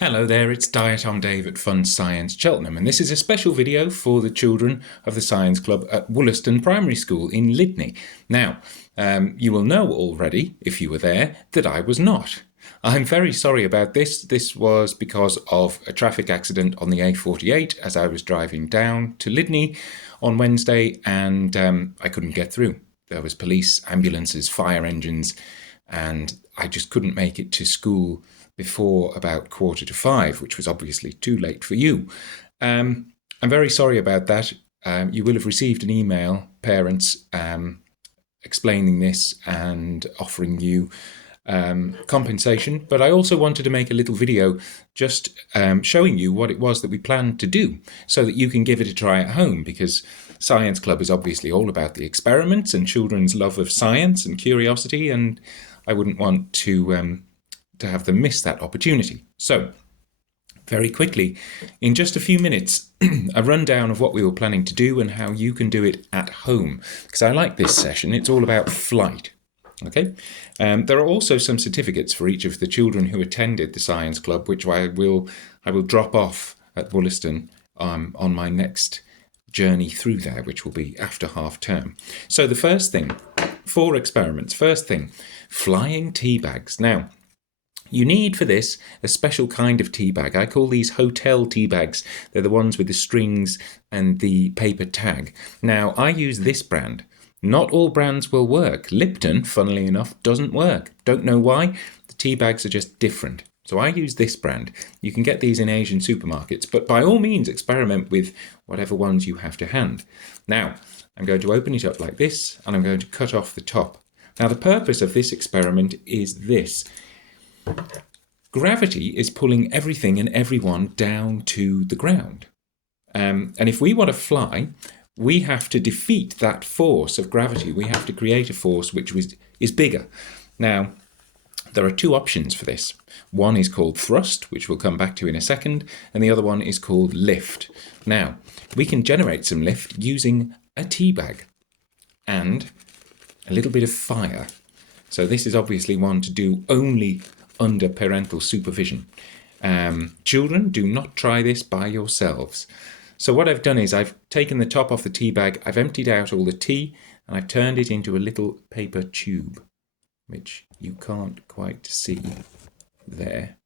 Hello there, it's Diet on Dave at Fun Science Cheltenham, and this is a special video for the children of the Science Club at Woolaston Primary School in Lydney. Now, you will know already, if you were there, that I was not. I'm very sorry about this. This was because of a traffic accident on the A48 as I was driving down to Lydney on Wednesday, and I couldn't get through. There was police, ambulances, fire engines, and I just couldn't make it to school before about 4:45, which was obviously too late for you. I'm very sorry about that. You will have received an email, parents, explaining this and offering you compensation, but I also wanted to make a little video just showing you what it was that we planned to do so that you can give it a try at home, because Science Club is obviously all about the experiments and children's love of science and curiosity, and I wouldn't want to have them miss that opportunity. So, very quickly, in just a few minutes, a rundown of what we were planning to do and how you can do it at home, because I like this session. It's all about flight. Okay, there are also some certificates for each of the children who attended the Science Club, which I will drop off at Woolaston on my next journey through there, which will be after half term. So the first thing, 4 experiments. First thing, flying tea bags. Now, you need for this a special kind of tea bag. I call these hotel tea bags. They're the ones with the strings and the paper tag. Now, I use this brand. Not all brands will work. Lipton, funnily enough, doesn't work. Don't know why. The tea bags are just different. So I use this brand. You can get these in Asian supermarkets, but by all means experiment with whatever ones you have to hand. Now, I'm going to open it up like this, and I'm going to cut off the top. Now, the purpose of this experiment is this. Gravity is pulling everything and everyone down to the ground. And if we want to fly, we have to defeat that force of gravity. We have to create a force which is bigger. Now, there are 2 options for this. One is called thrust, which we'll come back to in a second, and the other one is called lift. Now, we can generate some lift using a tea bag and a little bit of fire. So this is obviously one to do only under parental supervision. Children, do not try this by yourselves. So what I've done is I've taken the top off the tea bag, I've emptied out all the tea, and I've turned it into a little paper tube, which you can't quite see there,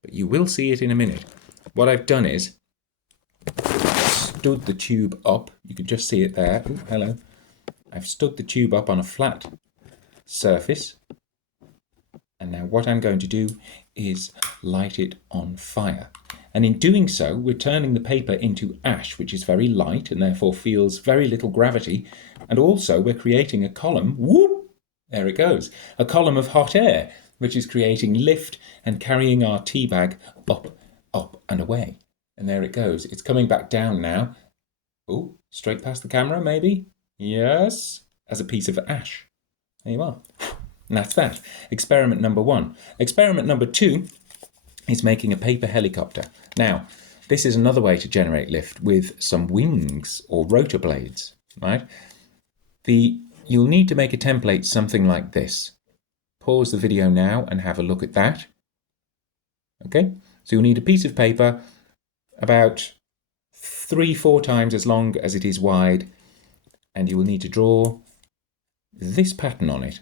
but you will see it in a minute. What I've done is stood the tube up. You can just see it there. Ooh, hello. I've stood the tube up on a flat surface. And now what I'm going to do is light it on fire. And in doing so, we're turning the paper into ash, which is very light and therefore feels very little gravity. And also we're creating a column, whoop, there it goes, a column of hot air, which is creating lift and carrying our tea bag up, up and away. And there it goes. It's coming back down now. Oh, straight past the camera, maybe? Yes, as a piece of ash. There you are. And that's that. Experiment number 1. Experiment number 2 is making a paper helicopter. Now, this is another way to generate lift with some wings or rotor blades, right? You'll need to make a template something like this. Pause the video now and have a look at that. Okay, so you'll need a piece of paper about 3-4 times as long as it is wide, and you will need to draw this pattern on it.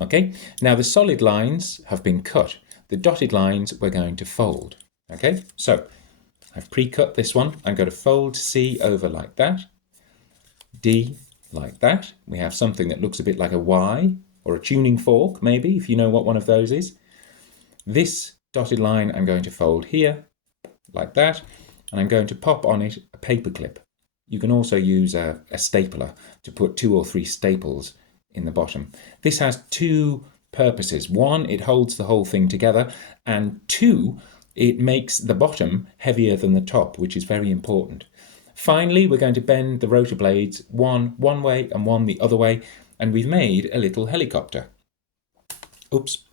Okay, now the solid lines have been cut. The dotted lines we're going to fold. Okay, so I've pre-cut this one. I'm going to fold C over like that, D like that. We have something that looks a bit like a Y or a tuning fork, maybe, if you know what one of those is. This dotted line I'm going to fold here like that, and I'm going to pop on it a paper clip. You can also use a stapler to put 2 or 3 staples in the bottom. This has 2 purposes. 1, it holds the whole thing together, and 2, it makes the bottom heavier than the top, which is very important. Finally, we're going to bend the rotor blades one way and one the other way, and we've made a little helicopter. Oops.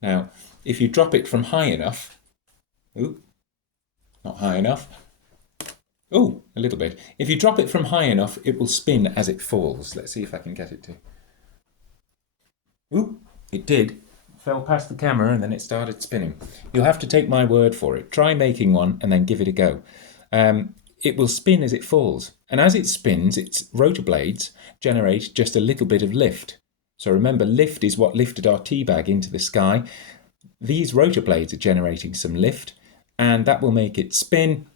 Now, if you drop it from high enough, ooh, not high enough, oh, a little bit. If you drop it from high enough, it will spin as it falls. Let's see if I can get it to. Ooh, it did. fell past the camera and then it started spinning. You'll have to take my word for it. Try making one and then give it a go. It will spin as it falls. And as it spins, its rotor blades generate just a little bit of lift. So remember, lift is what lifted our tea bag into the sky. These rotor blades are generating some lift, and that will make it spin,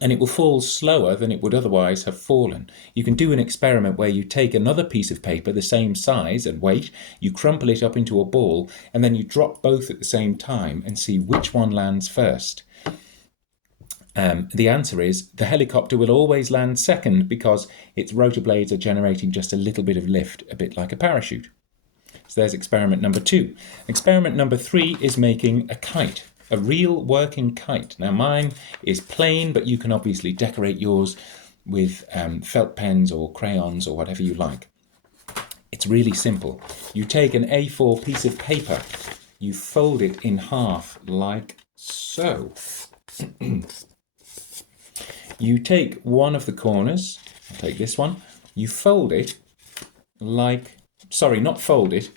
and it will fall slower than it would otherwise have fallen. You can do an experiment where you take another piece of paper the same size and weight, you crumple it up into a ball, and then you drop both at the same time and see which one lands first. The answer is the helicopter will always land second because its rotor blades are generating just a little bit of lift, a bit like a parachute. So there's experiment number 2. Experiment number 3 is making a kite, a real working kite. Now mine is plain, but you can obviously decorate yours with felt pens or crayons or whatever you like. It's really simple. You take an A4 piece of paper, you fold it in half like so. You take one of the corners, I'll take this one, you fold it like, sorry, not fold it,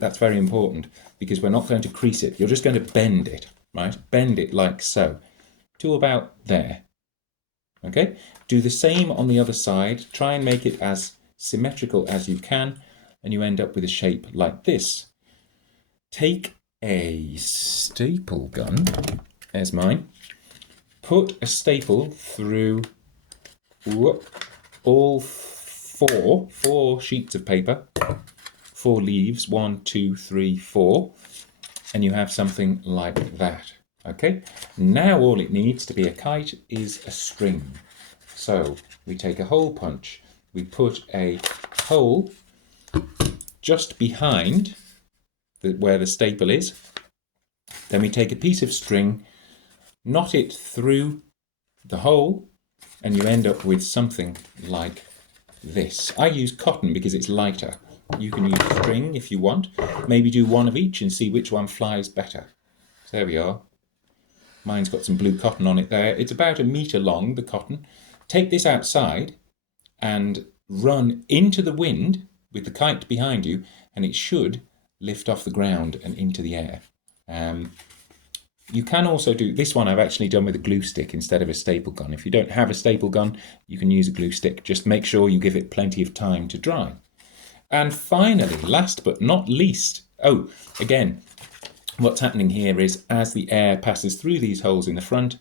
that's very important because we're not going to crease it, you're just going to bend it, right? Bend it like so, to about there, okay? Do the same on the other side, try and make it as symmetrical as you can, and you end up with a shape like this. Take a staple gun, there's mine, put a staple through all four sheets of paper, 4 leaves, 1, 2, 3, 4, and you have something like that. Okay, now all it needs to be a kite is a string. So we take a hole punch, we put a hole just behind where the staple is, then we take a piece of string, knot it through the hole, and you end up with something like this. I use cotton because it's lighter. You can use string if you want. Maybe do one of each and see which one flies better. So there we are. Mine's got some blue cotton on it there. It's about 1 meter long, the cotton. Take this outside and run into the wind with the kite behind you, and it should lift off the ground and into the air. You can also do, this one I've actually done with a glue stick instead of a staple gun. If you don't have a staple gun, you can use a glue stick. Just make sure you give it plenty of time to dry. And finally, last but not least, again, what's happening here is as the air passes through these holes in the front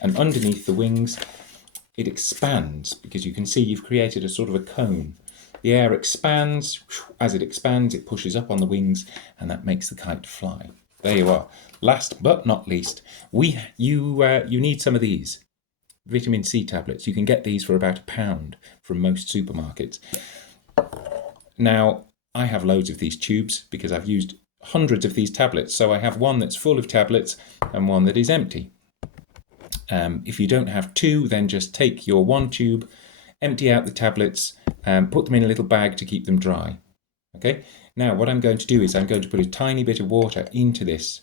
and underneath the wings, it expands because you can see you've created a sort of a cone. The air expands. As it expands, it pushes up on the wings, and that makes the kite fly. There you are. Last but not least, you need some of these vitamin C tablets. You can get these for about £1 from most supermarkets. Now, I have loads of these tubes because I've used hundreds of these tablets. So I have one that's full of tablets and one that is empty. If you don't have 2, then just take your 1 tube, empty out the tablets, and put them in a little bag to keep them dry. Okay. Now what I'm going to do is I'm going to put a tiny bit of water into this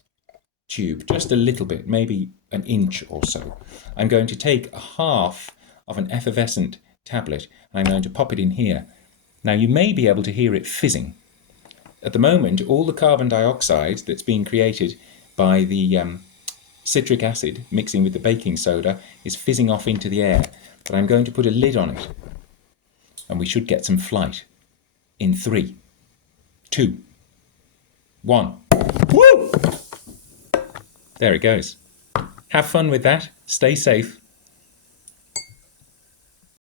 tube, just a little bit, maybe 1 inch or so. I'm going to take half of an effervescent tablet and I'm going to pop it in here. Now you may be able to hear it fizzing. At the moment, all the carbon dioxide that's being created by the citric acid mixing with the baking soda is fizzing off into the air, but I'm going to put a lid on it and we should get some flight in 3, 2, 1. Woo! There it goes. Have fun with that. Stay safe.